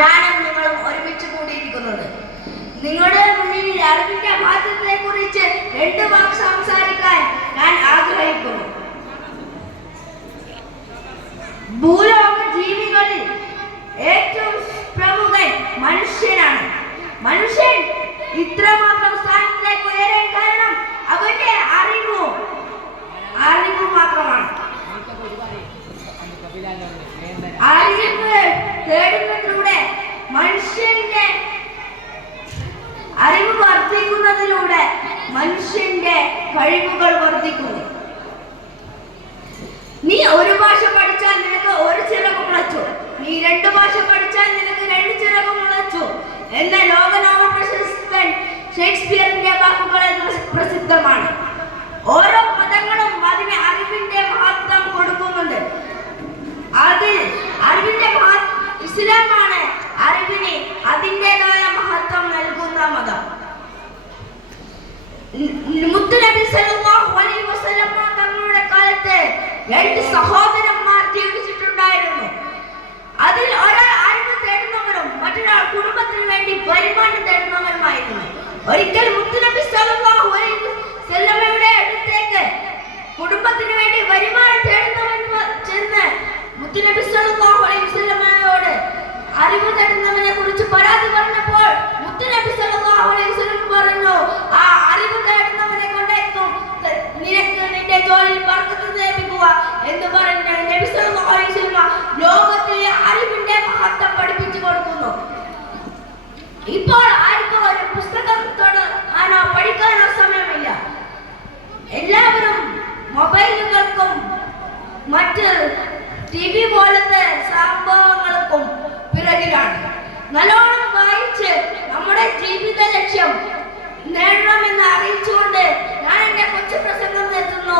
ഞാനും നിങ്ങളും ഒരുമിച്ച് കൂടിയിരിക്കുന്നത്. നിങ്ങളുടെ മുന്നിൽ അറിവിന്റെ മാറ്റത്തെ കുറിച്ച് രണ്ട് വാക്ക് സംസാരിക്കാൻ ഞാൻ ആഗ്രഹിക്കുന്നു. ഭൂലോക ജീവികളിൽ ഏറ്റവും പ്രമുഖൻ മനുഷ്യനാണ്. മനുഷ്യൻ ഇത്രമാത്രം സ്ഥാനത്തിലേക്ക് ഉയരാൻ കാരണം അവന്റെ അറിവും അറിവ് മാത്രമാണ്. അറിവ് തേടുന്നതിലൂടെ മനുഷ്യന്റെ അറിവ് വർദ്ധിക്കുന്നതിലൂടെ മനുഷ്യന്റെ കഴിവുകൾ വർദ്ധിക്കുന്നു. നീ ഒരു ഭാഷ പഠിച്ചാൽ നിനക്ക് ഒരു ചിറക് മുളച്ചു നീ രണ്ട് ഭാഷ പഠിച്ചാൽ നിനക്ക് രണ്ട് ചിറക് മുളച്ചു എന്ന ലോകനാമ പ്രശസ്തൻ ഷേക്സ്പിയറിന്റെ വാക്കുകളെ പ്രസിദ്ധമാണ്. ഓരോ മതങ്ങളും അതിന് അറിവിന്റെ മഹത്വം കൊടുക്കുന്നുണ്ട്. അതിൽ അറിവിന്റെ ഇസ്ലാമാണ് അറിവിനെ അതിന്റെതായ മുത്തുനബി സല്ലല്ലാഹു അലൈഹി വസല്ലമ തങ്ങളുടെ കാലത്ത് രണ്ട് സഹോദരന്മാർ ജീവിച്ചിട്ടുണ്ടായിരുന്നു. അതിൽ ഒരാൾ അറിവ് തേടുന്നവരും മറ്റൊരാൾ കുടുംബത്തിന് വേണ്ടി വരുമാനം തേടുന്നവരുമായിരുന്നു ഒരിക്കൽ മുത്തുനബി സല്ലല്ലാഹു അലൈഹി വസല്ലമയുടെ അടുത്തേക്ക് കുടുംബത്തിന് വേണ്ടി വരുമാനം തേടുന്നവൻ ചെന്ന് മുത്തുനബി സല്ലല്ലാഹു അലൈഹി വസല്ലമയോട് അറിവ് തേടുന്നവനെ മറ്റ് ടിവി പോലത്തെ സംഭവങ്ങൾക്കും പിറകിലാണ്. നല്ലോണം വായിച്ച് നമ്മുടെ ജീവിത ലക്ഷ്യം നേടണമെന്ന് അറിയിച്ചുകൊണ്ട് ഞാൻ എന്റെ കൊച്ചു പ്രസംഗം നിർത്തുന്നു.